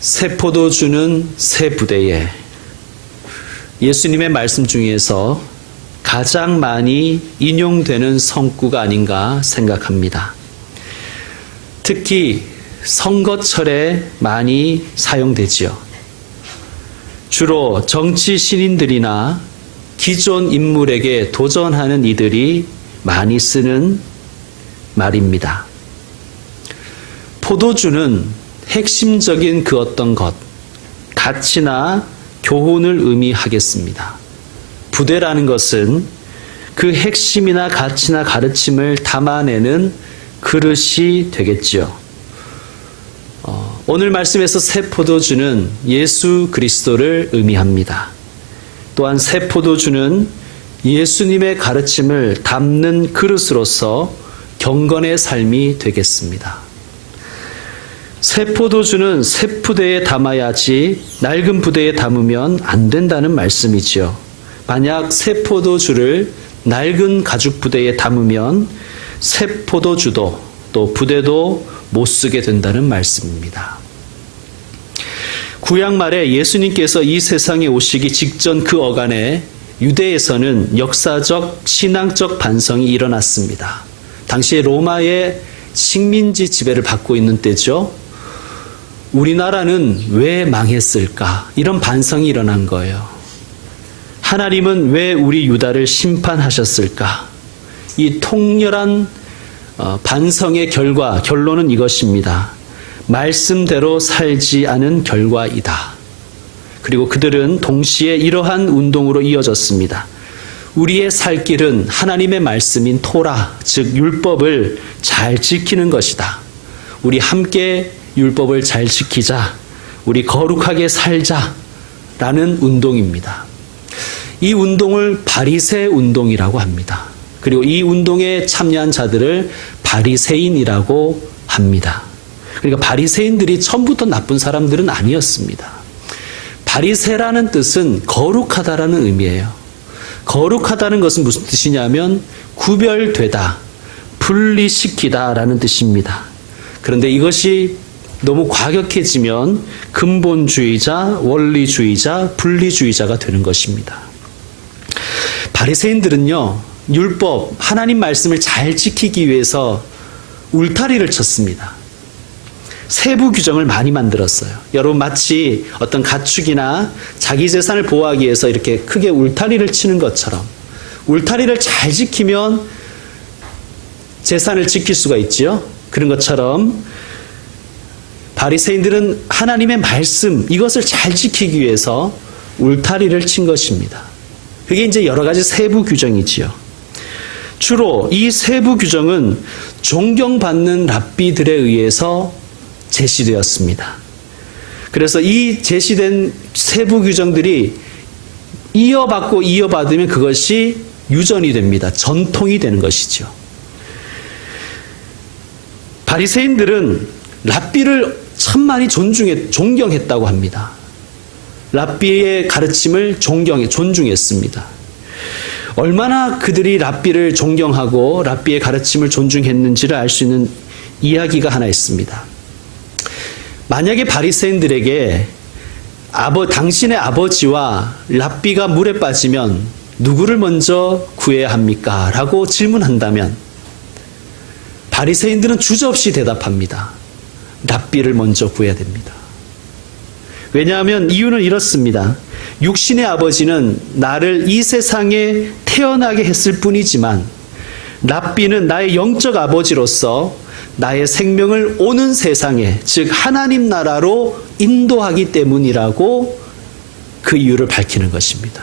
새 포도주는 새 부대에, 예수님의 말씀 중에서 가장 많이 인용되는 성구가 아닌가 생각합니다. 특히 선거철에 많이 사용되지요. 주로 정치 신인들이나 기존 인물에게 도전하는 이들이 많이 쓰는 말입니다. 포도주는 핵심적인 그 어떤 것, 가치나 교훈을 의미하겠습니다. 부대라는 것은 그 핵심이나 가치나 가르침을 담아내는 그릇이 되겠지요. 오늘 말씀에서 새 포도주는 예수 그리스도를 의미합니다. 또한 새 포도주는 예수님의 가르침을 담는 그릇으로서 경건의 삶이 되겠습니다. 새 포도주는 새 부대에 담아야지 낡은 부대에 담으면 안 된다는 말씀이지요. 만약 새 포도주를 낡은 가죽 부대에 담으면 새 포도주도 또 부대도 못 쓰게 된다는 말씀입니다. 구약 말에 예수님께서 이 세상에 오시기 직전 그 어간에 유대에서는 역사적, 신앙적 반성이 일어났습니다. 당시에 로마의 식민지 지배를 받고 있는 때죠. 우리나라는 왜 망했을까? 이런 반성이 일어난 거예요. 하나님은 왜 우리 유다를 심판하셨을까? 이 통렬한 반성의 결론은 이것입니다. 말씀대로 살지 않은 결과이다. 그리고 그들은 동시에 이러한 운동으로 이어졌습니다. 우리의 살 길은 하나님의 말씀인 토라, 즉 율법을 잘 지키는 것이다. 우리 함께 율법을 잘 지키자. 우리 거룩하게 살자라는 운동입니다. 이 운동을 바리새 운동이라고 합니다. 그리고 이 운동에 참여한 자들을 바리새인이라고 합니다. 그러니까 바리새인들이 처음부터 나쁜 사람들은 아니었습니다. 바리새라는 뜻은 거룩하다라는 의미예요. 거룩하다는 것은 무슨 뜻이냐면 구별되다, 분리시키다라는 뜻입니다. 그런데 이것이 너무 과격해지면 근본주의자, 원리주의자, 분리주의자가 되는 것입니다. 바리새인들은요, 율법, 하나님 말씀을 잘 지키기 위해서 울타리를 쳤습니다. 세부 규정을 많이 만들었어요. 여러분 마치 어떤 가축이나 자기 재산을 보호하기 위해서 이렇게 크게 울타리를 치는 것처럼 울타리를 잘 지키면 재산을 지킬 수가 있지요. 그런 것처럼 바리새인들은 하나님의 말씀 이것을 잘 지키기 위해서 울타리를 친 것입니다. 그게 이제 여러 가지 세부 규정이지요. 주로 이 세부 규정은 존경받는 랍비들에 의해서 제시되었습니다. 그래서 이 제시된 세부 규정들이 이어받으면 그것이 유전이 됩니다. 전통이 되는 것이죠. 바리새인들은 랍비를 천만이 존경했다고 합니다. 랍비의 가르침을 존중했습니다. 얼마나 그들이 랍비를 존경하고 랍비의 가르침을 존중했는지를 알 수 있는 이야기가 하나 있습니다. 만약에 바리새인들에게 당신의 아버지와 랍비가 물에 빠지면 누구를 먼저 구해야 합니까? 라고 질문한다면 바리새인들은 주저없이 대답합니다. 랍비를 먼저 구해야 됩니다. 왜냐하면 이유는 이렇습니다. 육신의 아버지는 나를 이 세상에 태어나게 했을 뿐이지만 랍비는 나의 영적 아버지로서 나의 생명을 오는 세상에, 즉 하나님 나라로 인도하기 때문이라고 그 이유를 밝히는 것입니다.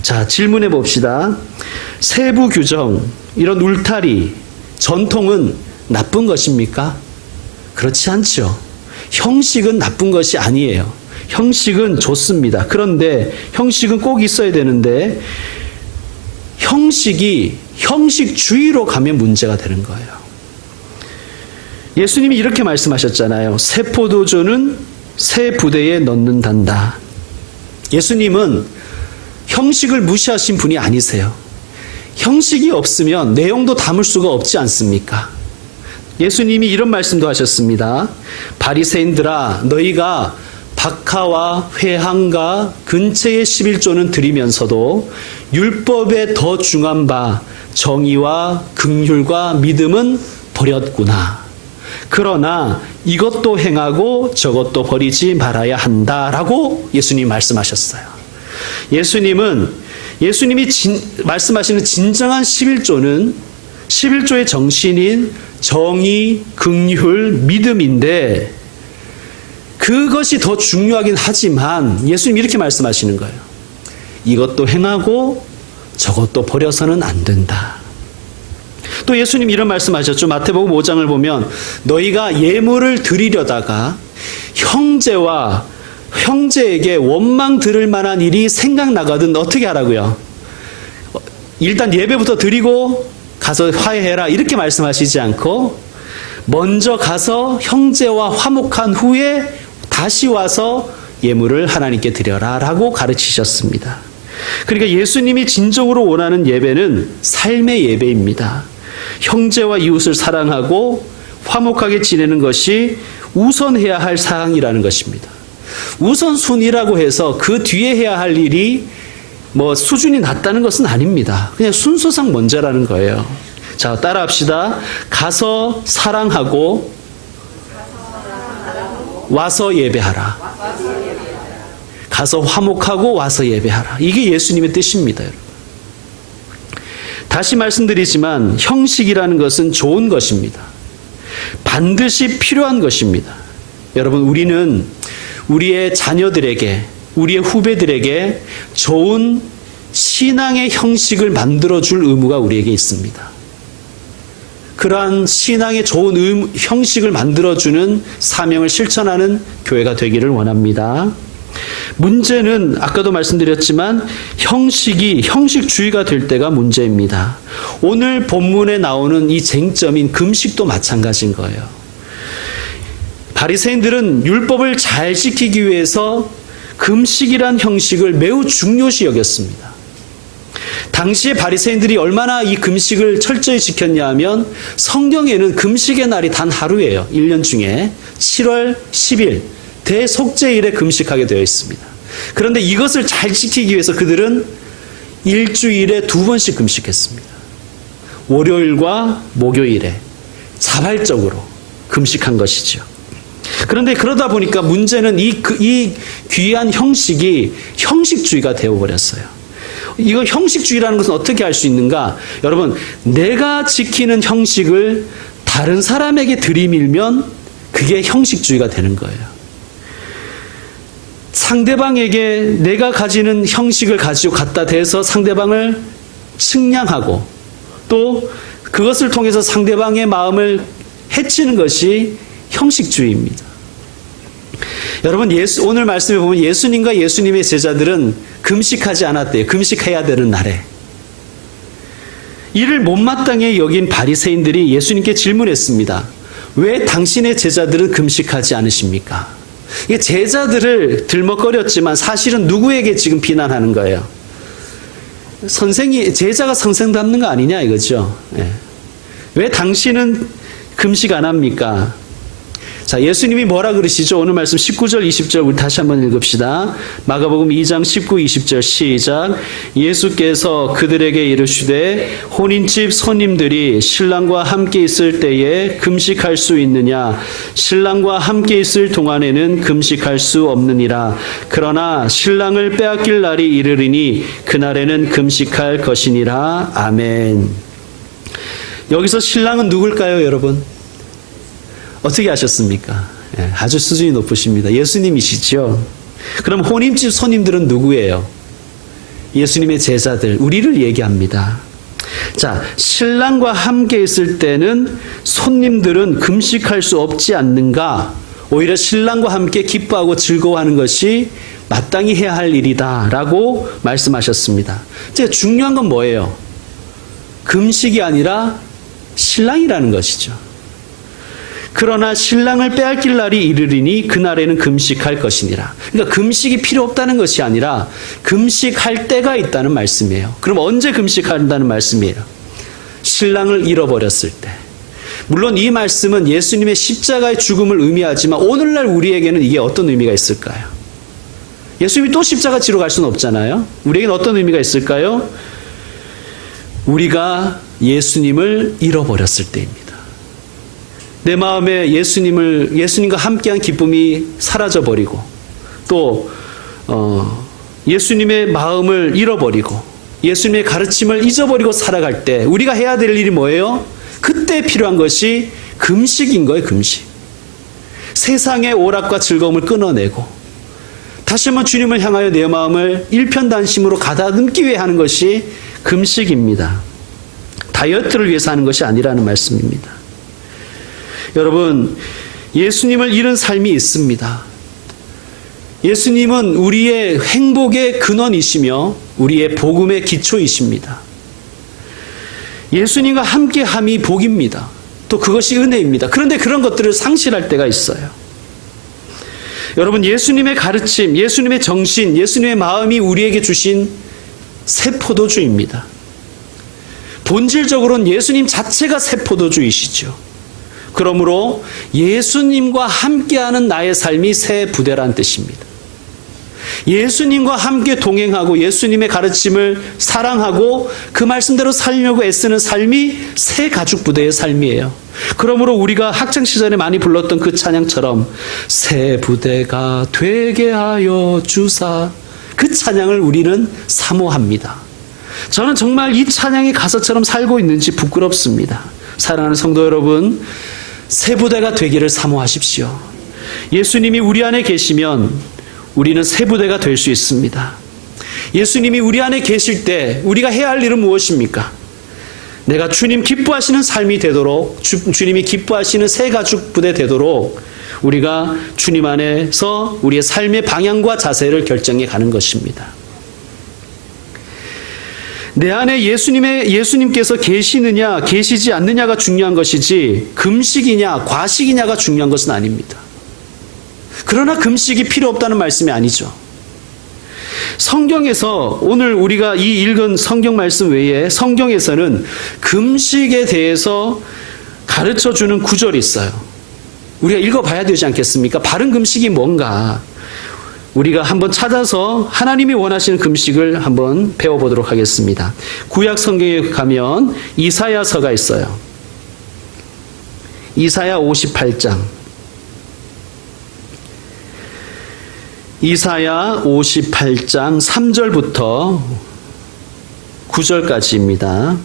자, 질문해 봅시다. 세부 규정, 이런 울타리, 전통은 나쁜 것입니까? 그렇지 않죠. 형식은 나쁜 것이 아니에요. 형식은 좋습니다. 그런데 형식은 꼭 있어야 되는데 형식이 형식주의로 가면 문제가 되는 거예요. 예수님이 이렇게 말씀하셨잖아요. 새 포도주는 새 부대에 넣는단다. 예수님은 형식을 무시하신 분이 아니세요. 형식이 없으면 내용도 담을 수가 없지 않습니까? 예수님이 이런 말씀도 하셨습니다. 바리새인들아, 너희가 박하와 회향과 근처의 11조는 드리면서도 율법에 더 중한 바 정의와 긍휼과 믿음은 버렸구나. 그러나 이것도 행하고 저것도 버리지 말아야 한다라고 예수님이 말씀하셨어요. 예수님이 말씀하시는 진정한 11조는 11조의 정신인 정의, 긍휼, 믿음인데 그것이 더 중요하긴 하지만 예수님이 이렇게 말씀하시는 거예요. 이것도 행하고 저것도 버려서는 안 된다. 또 예수님이 이런 말씀하셨죠. 마태복음 5장을 보면 너희가 예물을 드리려다가 형제에게 원망 들을 만한 일이 생각나거든 어떻게 하라고요? 일단 예배부터 드리고 가서 화해해라 이렇게 말씀하시지 않고 먼저 가서 형제와 화목한 후에 다시 와서 예물을 하나님께 드려라 라고 가르치셨습니다. 그러니까 예수님이 진정으로 원하는 예배는 삶의 예배입니다. 형제와 이웃을 사랑하고 화목하게 지내는 것이 우선해야 할 사항이라는 것입니다. 우선순위라고 해서 그 뒤에 해야 할 일이 수준이 낮다는 것은 아닙니다. 그냥 순서상 먼저라는 거예요. 자, 따라합시다. 가서 사랑하고 와서 예배하라. 가서 화목하고 와서 예배하라. 이게 예수님의 뜻입니다, 여러분. 다시 말씀드리지만 형식이라는 것은 좋은 것입니다. 반드시 필요한 것입니다. 여러분, 우리는 우리의 자녀들에게, 우리의 후배들에게 좋은 신앙의 형식을 만들어줄 의무가 우리에게 있습니다. 그러한 신앙의 좋은 형식을 만들어주는 사명을 실천하는 교회가 되기를 원합니다. 문제는 아까도 말씀드렸지만 형식주의가 될 때가 문제입니다. 오늘 본문에 나오는 이 쟁점인 금식도 마찬가지인 거예요. 바리새인들은 율법을 잘 지키기 위해서 금식이란 형식을 매우 중요시 여겼습니다. 당시에 바리새인들이 얼마나 이 금식을 철저히 지켰냐 하면 성경에는 금식의 날이 단 하루예요. 1년 중에 7월 10일 대속죄일에 금식하게 되어 있습니다. 그런데 이것을 잘 지키기 위해서 그들은 일주일에 2번씩 금식했습니다. 월요일과 목요일에 자발적으로 금식한 것이죠. 그런데 그러다 보니까 문제는 이 귀한 형식이 형식주의가 되어버렸어요. 이거 형식주의라는 것은 어떻게 할 수 있는가? 여러분, 내가 지키는 형식을 다른 사람에게 들이밀면 그게 형식주의가 되는 거예요. 상대방에게 내가 가지는 형식을 가지고 갖다 대서 상대방을 측량하고 또 그것을 통해서 상대방의 마음을 해치는 것이 형식주의입니다. 여러분, 오늘 말씀에 보면 예수님과 예수님의 제자들은 금식하지 않았대요. 금식해야 되는 날에. 이를 못마땅히 여긴 바리새인들이 예수님께 질문했습니다. 왜 당신의 제자들은 금식하지 않으십니까? 이게 제자들을 들먹거렸지만 사실은 누구에게 지금 비난하는 거예요? 제자가 선생 닮는 거 아니냐 이거죠. 왜 당신은 금식 안 합니까? 자, 예수님이 뭐라 그러시죠? 오늘 말씀 19절, 20절 우리 다시 한번 읽읍시다. 마가복음 2장 19, 20절 시작. 예수께서 그들에게 이르시되 혼인집 손님들이 신랑과 함께 있을 때에 금식할 수 있느냐? 신랑과 함께 있을 동안에는 금식할 수 없느니라. 그러나 신랑을 빼앗길 날이 이르리니 그날에는 금식할 것이니라. 아멘. 여기서 신랑은 누굴까요, 여러분? 어떻게 하셨습니까? 아주 수준이 높으십니다. 예수님이시죠. 그럼 혼인집 손님들은 누구예요? 예수님의 제자들, 우리를 얘기합니다. 자, 신랑과 함께 있을 때는 손님들은 금식할 수 없지 않는가? 오히려 신랑과 함께 기뻐하고 즐거워하는 것이 마땅히 해야 할 일이다 라고 말씀하셨습니다. 이제 중요한 건 뭐예요? 금식이 아니라 신랑이라는 것이죠. 그러나 신랑을 빼앗길 날이 이르리니 그날에는 금식할 것이니라. 그러니까 금식이 필요 없다는 것이 아니라 금식할 때가 있다는 말씀이에요. 그럼 언제 금식한다는 말씀이에요? 신랑을 잃어버렸을 때. 물론 이 말씀은 예수님의 십자가의 죽음을 의미하지만 오늘날 우리에게는 이게 어떤 의미가 있을까요? 예수님이 또 십자가 지러 갈 수는 없잖아요. 우리에게는 어떤 의미가 있을까요? 우리가 예수님을 잃어버렸을 때입니다. 내 마음에 예수님과 함께한 기쁨이 사라져버리고 또 예수님의 마음을 잃어버리고 예수님의 가르침을 잊어버리고 살아갈 때 우리가 해야 될 일이 뭐예요? 그때 필요한 것이 금식인 거예요. 금식. 세상의 오락과 즐거움을 끊어내고 다시 한번 주님을 향하여 내 마음을 일편단심으로 가다듬기 위해 하는 것이 금식입니다. 다이어트를 위해서 하는 것이 아니라는 말씀입니다. 여러분, 예수님을 잃은 삶이 있습니다. 예수님은 우리의 행복의 근원이시며 우리의 복음의 기초이십니다. 예수님과 함께함이 복입니다. 또 그것이 은혜입니다. 그런데 그런 것들을 상실할 때가 있어요. 여러분, 예수님의 가르침, 예수님의 정신, 예수님의 마음이 우리에게 주신 새 포도주입니다. 본질적으로는 예수님 자체가 새 포도주이시죠. 그러므로 예수님과 함께하는 나의 삶이 새 부대란 뜻입니다. 예수님과 함께 동행하고 예수님의 가르침을 사랑하고 그 말씀대로 살려고 애쓰는 삶이 새 가죽 부대의 삶이에요. 그러므로 우리가 학창시절에 많이 불렀던 그 찬양처럼 새 부대가 되게 하여 주사, 그 찬양을 우리는 사모합니다. 저는 정말 이 찬양의 가사처럼 살고 있는지 부끄럽습니다. 사랑하는 성도 여러분, 새 부대가 되기를 사모하십시오. 예수님이 우리 안에 계시면 우리는 새 부대가 될 수 있습니다. 예수님이 우리 안에 계실 때 우리가 해야 할 일은 무엇입니까? 내가 주님 기뻐하시는 삶이 되도록, 주님이 기뻐하시는 새 가죽 부대 되도록 우리가 주님 안에서 우리의 삶의 방향과 자세를 결정해 가는 것입니다. 내 안에 예수님께서 계시느냐 계시지 않느냐가 중요한 것이지 금식이냐 과식이냐가 중요한 것은 아닙니다. 그러나 금식이 필요 없다는 말씀이 아니죠. 성경에서 오늘 우리가 이 읽은 성경 말씀 외에 성경에서는 금식에 대해서 가르쳐주는 구절이 있어요. 우리가 읽어봐야 되지 않겠습니까? 바른 금식이 뭔가 우리가 한번 찾아서 하나님이 원하시는 금식을 한번 배워보도록 하겠습니다. 구약 성경에 가면 이사야서가 있어요. 이사야 58장. 이사야 58장 3절부터 9절까지입니다.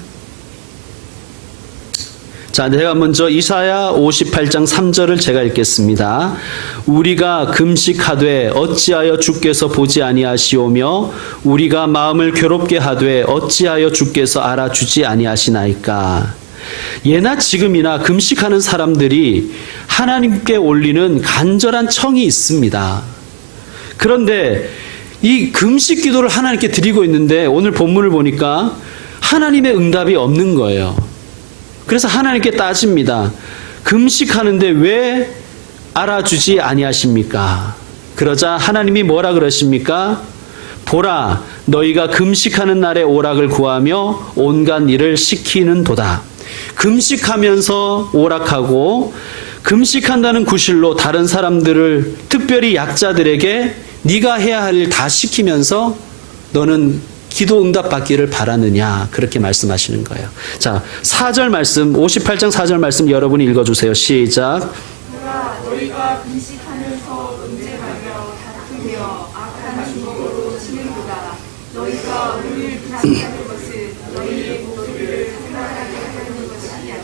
자, 내가 먼저 이사야 58장 3절을 제가 읽겠습니다. 우리가 금식하되 어찌하여 주께서 보지 아니하시오며 우리가 마음을 괴롭게 하되 어찌하여 주께서 알아주지 아니하시나이까. 예나 지금이나 금식하는 사람들이 하나님께 올리는 간절한 청이 있습니다. 그런데 이 금식 기도를 하나님께 드리고 있는데 오늘 본문을 보니까 하나님의 응답이 없는 거예요. 그래서 하나님께 따집니다. 금식하는데 왜 알아주지 아니하십니까? 그러자 하나님이 뭐라 그러십니까? 보라, 너희가 금식하는 날에 오락을 구하며 온갖 일을 시키는도다. 금식하면서 오락하고 금식한다는 구실로 다른 사람들을, 특별히 약자들에게 네가 해야 할 일 다 시키면서 너는 기도 응답 받기를 바라느냐, 그렇게 말씀하시는 거예요. 자, 4절 말씀, 58장 4절 말씀 여러분이 읽어주세요. 시작. 보라, 너희가 금식하면서 논쟁하며 다투며 악한 주먹으로 치는도다. 너희가 오늘 금식하는 것은 너희의 목소리를 생각하게 하는 것이 아니냐.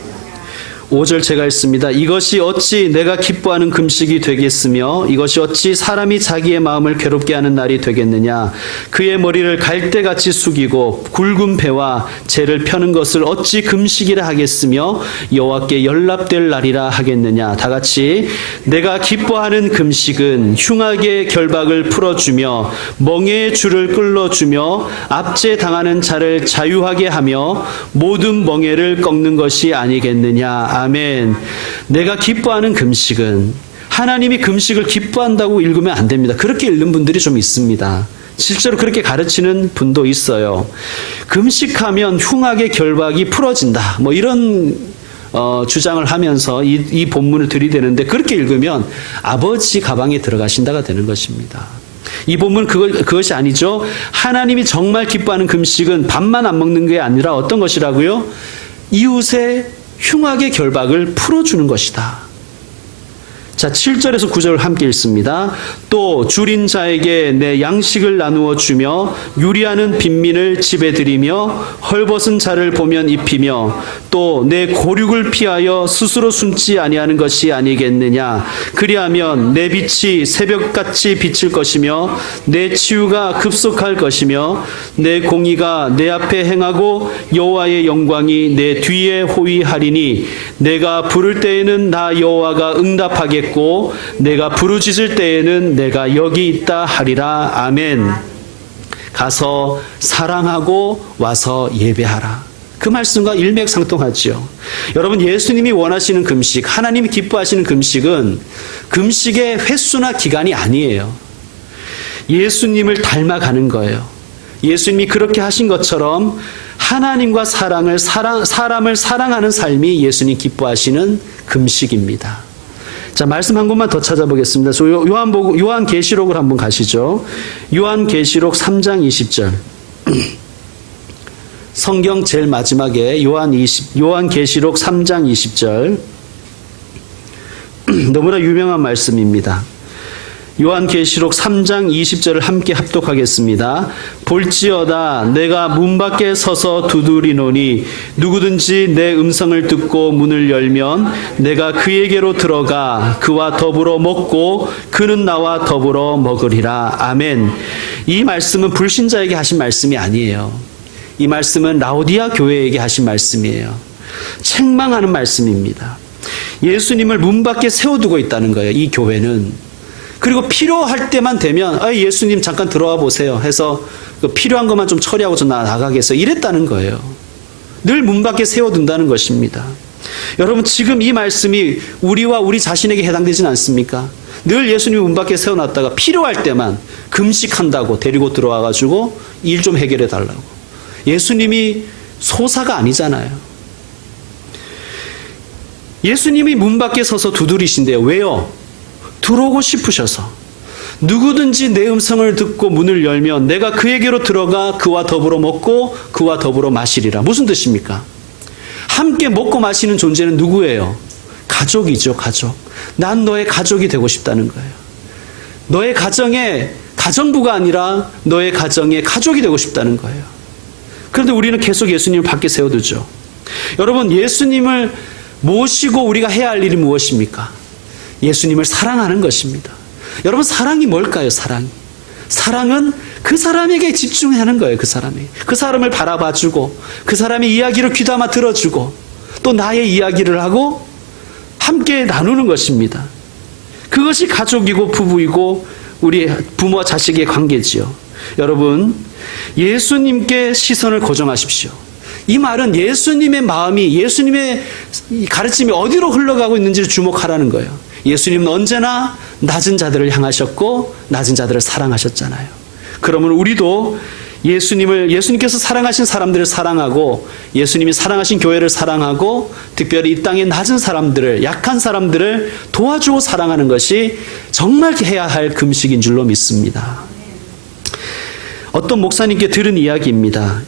5절 제가 읽습니다. 이것이 어찌 내가 기뻐하는 금식이 되겠으며 이것이 어찌 사람이 자기의 마음을 괴롭게 하는 날이 되겠느냐. 그의 머리를 갈대같이 숙이고 굵은 배와 재를 펴는 것을 어찌 금식이라 하겠으며 여호와께 연락될 날이라 하겠느냐. 다 같이 내가 기뻐하는 금식은 흉악의 결박을 풀어주며 멍에의 줄을 끌어주며 압제당하는 자를 자유하게 하며 모든 멍에를 꺾는 것이 아니겠느냐. 아멘. 내가 기뻐하는 금식은, 하나님이 금식을 기뻐한다고 읽으면 안 됩니다. 그렇게 읽는 분들이 좀 있습니다. 실제로 그렇게 가르치는 분도 있어요. 금식하면 흉악의 결박이 풀어진다, 뭐 이런 주장을 하면서 이 본문을 들이대는데 그렇게 읽으면 아버지 가방에 들어가신다가 되는 것입니다. 이 본문 그것이 아니죠. 하나님이 정말 기뻐하는 금식은 밥만 안 먹는 게 아니라 어떤 것이라고요? 이웃의 흉악의 결박을 풀어주는 것이다. 자, 7절에서 9절을 함께 읽습니다. 또 줄인 자에게 내 양식을 나누어 주며 유리하는 빈민을 집에 들이며 헐벗은 자를 보면 입히며 또 내 고륙을 피하여 스스로 숨지 아니하는 것이 아니겠느냐. 그리하면 내 빛이 새벽같이 비칠 것이며 내 치유가 급속할 것이며 내 공의가 내 앞에 행하고 여호와의 영광이 내 뒤에 호위하리니 내가 부를 때에는 나 여호와가 응답하겠고 내가 부르짖을 때에는 내가 여기 있다 하리라. 아멘. 가서 사랑하고 와서 예배하라. 그 말씀과 일맥상통하죠. 여러분, 예수님이 원하시는 금식, 하나님이 기뻐하시는 금식은 금식의 횟수나 기간이 아니에요. 예수님을 닮아가는 거예요. 예수님이 그렇게 하신 것처럼 하나님과 사람을 사랑하는 삶이 예수님 기뻐하시는 금식입니다. 자, 말씀 한 곳만 더 찾아보겠습니다. 요한계시록을 한번 가시죠. 요한계시록 3장 20절. 성경 제일 마지막에 요한계시록 3장 20절. 너무나 유명한 말씀입니다. 요한계시록 3장 20절을 함께 합독하겠습니다. 볼지어다 내가 문 밖에 서서 두드리노니 누구든지 내 음성을 듣고 문을 열면 내가 그에게로 들어가 그와 더불어 먹고 그는 나와 더불어 먹으리라. 아멘. 이 말씀은 불신자에게 하신 말씀이 아니에요. 이 말씀은 라오디아 교회에게 하신 말씀이에요. 책망하는 말씀입니다. 예수님을 문 밖에 세워두고 있다는 거예요, 이 교회는. 그리고 필요할 때만 되면 예수님 잠깐 들어와 보세요 해서 필요한 것만 좀 처리하고 좀 나가겠어요, 이랬다는 거예요. 늘 문 밖에 세워둔다는 것입니다. 여러분, 지금 이 말씀이 우리와 우리 자신에게 해당되진 않습니까? 늘 예수님이 문 밖에 세워놨다가 필요할 때만 금식한다고 데리고 들어와가지고 일 좀 해결해 달라고. 예수님이 소사가 아니잖아요. 예수님이 문 밖에 서서 두드리신대요. 왜요? 들어오고 싶으셔서. 누구든지 내 음성을 듣고 문을 열면 내가 그에게로 들어가 그와 더불어 먹고 그와 더불어 마시리라. 무슨 뜻입니까? 함께 먹고 마시는 존재는 누구예요? 가족이죠, 가족. 난 너의 가족이 되고 싶다는 거예요. 너의 가정의 가정부가 아니라 너의 가정의 가족이 되고 싶다는 거예요. 그런데 우리는 계속 예수님을 밖에 세워두죠. 여러분, 예수님을 모시고 우리가 해야 할 일이 무엇입니까? 예수님을 사랑하는 것입니다. 여러분, 사랑이 뭘까요? 사랑은 그 사람에게 집중하는 거예요. 그 사람을 바라봐주고 그 사람의 이야기를 귀담아 들어주고 또 나의 이야기를 하고 함께 나누는 것입니다. 그것이 가족이고 부부이고 우리 부모와 자식의 관계지요. 여러분, 예수님께 시선을 고정하십시오. 이 말은 예수님의 마음이, 예수님의 가르침이 어디로 흘러가고 있는지를 주목하라는 거예요. 예수님은 언제나 낮은 자들을 향하셨고 낮은 자들을 사랑하셨잖아요. 그러면 우리도 예수님께서 사랑하신 사람들을 사랑하고 예수님이 사랑하신 교회를 사랑하고 특별히 이 땅의 낮은 사람들을, 약한 사람들을 도와주고 사랑하는 것이 정말 해야 할 금식인 줄로 믿습니다. 어떤 목사님께 들은 이야기입니다.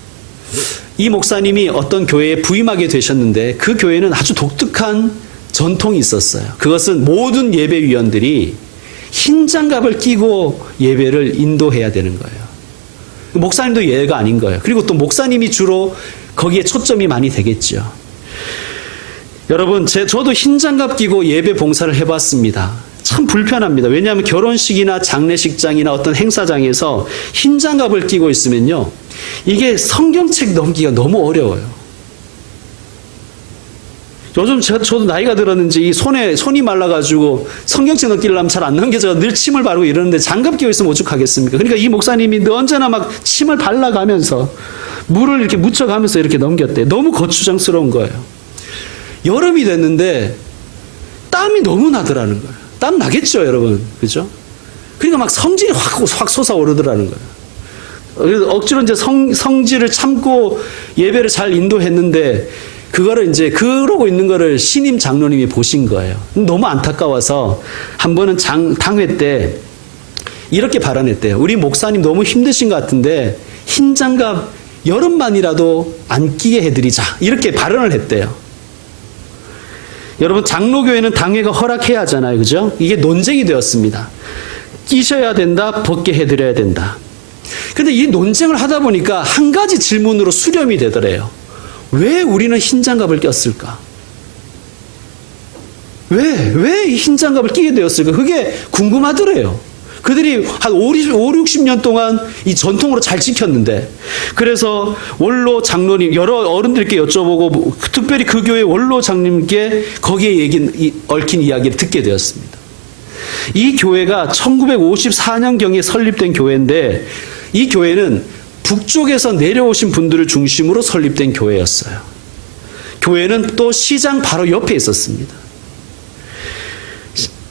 이 목사님이 어떤 교회에 부임하게 되셨는데 그 교회는 아주 독특한 전통이 있었어요. 그것은 모든 예배위원들이 흰 장갑을 끼고 예배를 인도해야 되는 거예요. 목사님도 예외가 아닌 거예요. 그리고 또 목사님이 주로 거기에 초점이 많이 되겠죠. 여러분, 저도 흰 장갑 끼고 예배 봉사를 해봤습니다. 참 불편합니다. 왜냐하면 결혼식이나 장례식장이나 어떤 행사장에서 흰 장갑을 끼고 있으면요, 이게 성경책 넘기가 너무 어려워요. 요즘 저도 나이가 들었는지 이 손이 말라가지고 성경책 넘기려면 잘 안 넘겨져. 늘 침을 바르고 이러는데 장갑 끼고 있으면 오죽하겠습니까? 그러니까 이 목사님이 언제나 막 침을 발라가면서 물을 이렇게 묻혀가면서 이렇게 넘겼대요. 너무 거추장스러운 거예요. 여름이 됐는데 땀이 너무 나더라는 거예요. 땀 나겠죠, 여러분. 그죠? 그러니까 막 성질이 확 솟아오르더라는 거예요. 그래서 억지로 이제 성질을 참고 예배를 잘 인도했는데 그거를 이제 그러고 있는 거를 신임 장로님이 보신 거예요. 너무 안타까워서 한 번은 당회 때 이렇게 발언했대요. 우리 목사님 너무 힘드신 것 같은데 흰 장갑 여름만이라도 안 끼게 해드리자. 이렇게 발언을 했대요. 여러분, 장로교회는 당회가 허락해야 하잖아요. 그죠? 이게 논쟁이 되었습니다. 끼셔야 된다, 벗게 해드려야 된다. 근데 이 논쟁을 하다 보니까 한 가지 질문으로 수렴이 되더래요. 왜 우리는 흰 장갑을 꼈을까? 왜 이 흰 장갑을 끼게 되었을까? 그게 궁금하더래요. 그들이 한 5, 60년 동안 이 전통으로 잘 지켰는데, 그래서 원로 장로님, 여러 어른들께 여쭤보고, 특별히 그 교회 원로 장님께 거기에 얽힌 이야기를 듣게 되었습니다. 이 교회가 1954년경에 설립된 교회인데, 이 교회는 북쪽에서 내려오신 분들을 중심으로 설립된 교회였어요. 교회는 또 시장 바로 옆에 있었습니다.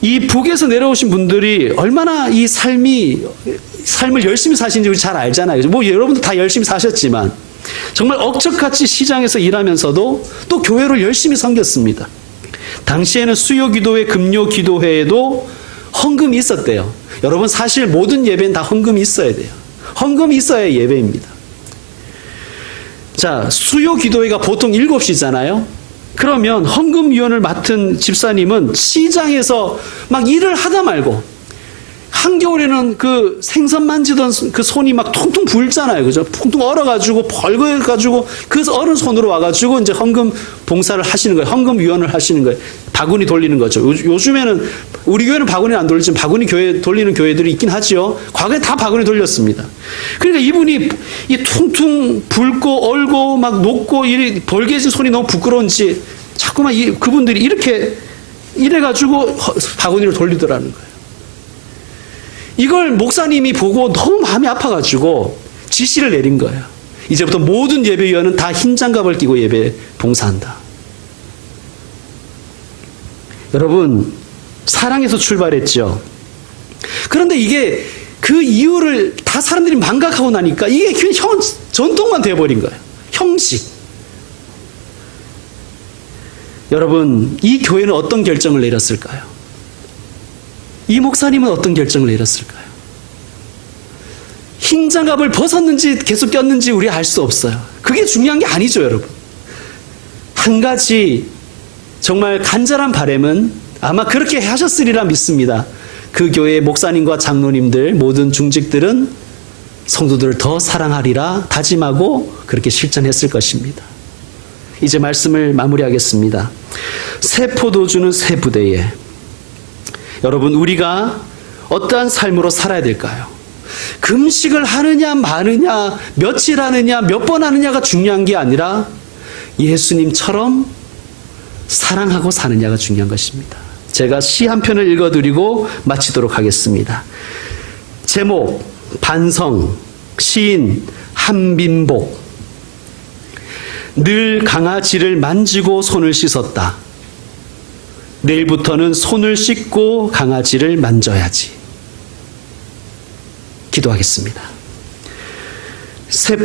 이 북에서 내려오신 분들이 얼마나 이 삶을 열심히 사시는지 우리 잘 알잖아요. 뭐 여러분도 다 열심히 사셨지만 정말 억척같이 시장에서 일하면서도 또 교회를 열심히 섬겼습니다. 당시에는 수요기도회, 금요기도회에도 헌금이 있었대요. 여러분, 사실 모든 예배는 다 헌금이 있어야 돼요. 헌금이 있어야 예배입니다. 자, 수요기도회가 보통 7시잖아요. 그러면 헌금위원을 맡은 집사님은 시장에서 막 일을 하다 말고, 한겨울에는 그 생선 만지던 그 손이 막 퉁퉁 불잖아요. 그죠? 퉁퉁 얼어가지고, 벌거가지고, 그 얼은 손으로 와가지고 이제 헌금 봉사를 하시는 거예요. 헌금위원을 하시는 거예요. 바구니 돌리는 거죠. 요즘에는, 우리 교회는 바구니 안 돌리지만 바구니 교회 돌리는 교회들이 있긴 하지요. 과거에 다 바구니 돌렸습니다. 그러니까 이분이 이 퉁퉁 붉고 얼고 막 녹고 이 벌게진 손이 너무 부끄러운지 자꾸만 그분들이 이렇게 이래가지고 바구니를 돌리더라는 거예요. 이걸 목사님이 보고 너무 마음이 아파가지고 지시를 내린 거예요. 이제부터 모든 예배위원은 다 흰 장갑을 끼고 예배 봉사한다. 여러분, 사랑에서 출발했죠. 그런데 이게 그 이유를 다 사람들이 망각하고 나니까 이게 그냥 전통만 되어버린 거예요. 형식. 여러분, 이 교회는 어떤 결정을 내렸을까요? 이 목사님은 어떤 결정을 내렸을까요? 흰 장갑을 벗었는지 계속 꼈는지 우리 알 수 없어요. 그게 중요한 게 아니죠, 여러분. 한 가지 정말 간절한 바람은 아마 그렇게 하셨으리라 믿습니다. 그 교회의 목사님과 장로님들, 모든 중직들은 성도들을 더 사랑하리라 다짐하고 그렇게 실천했을 것입니다. 이제 말씀을 마무리하겠습니다. 새 포도주는 새 부대에, 여러분, 우리가 어떠한 삶으로 살아야 될까요? 금식을 하느냐 마느냐, 며칠 하느냐 몇 번 하느냐가 중요한 게 아니라 예수님처럼 사랑하고 사느냐가 중요한 것입니다. 제가 시 한 편을 읽어드리고 마치도록 하겠습니다. 제목, 반성, 시인 한빈복. 늘 강아지를 만지고 손을 씻었다. 내일부터는 손을 씻고 강아지를 만져야지. 기도하겠습니다.